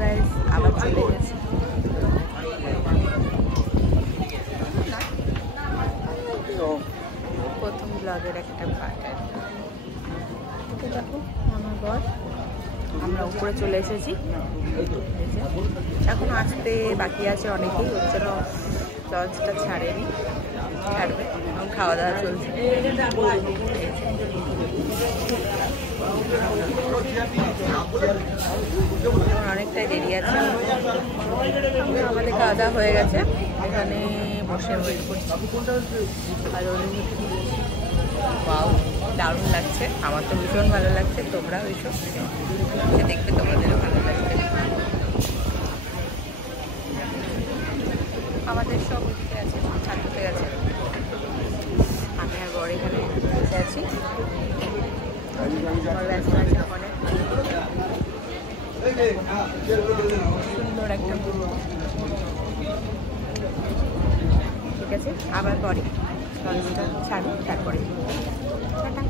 Guys, আবার চলে গেছে প্রথম ব্লগের একটা পার্ট। দেখো আমার বর, আমরা উপরে চলে এসেছি। এখন আসতে বাকি আছে অনেকেই, ওর জন্য লঞ্চটা ছাড়বে। এবং খাওয়া দাওয়া চলছে। অনেকটাই দেরি আছে, আমাদের খাওয়া দাওয়া হয়ে গেছে। এখানে বসে ওয়েট করছি। আর বাউ, দারুণ লাগছে, আমার তো ভীষণ ভালো লাগছে। তোমরা ওইসব দেখবে, তোমাদেরও ভালো লাগছে। আমাদের সব ওদিকে আছে, ছাড়তে গেছে। আমি আর বড় এখানে বসে আছি। ব্যস্ত আছে অনেক, সুন্দর একটা। ঠিক আছে, আবার পরে লঞ্চটা ছাড়ি, তারপরে টাটা।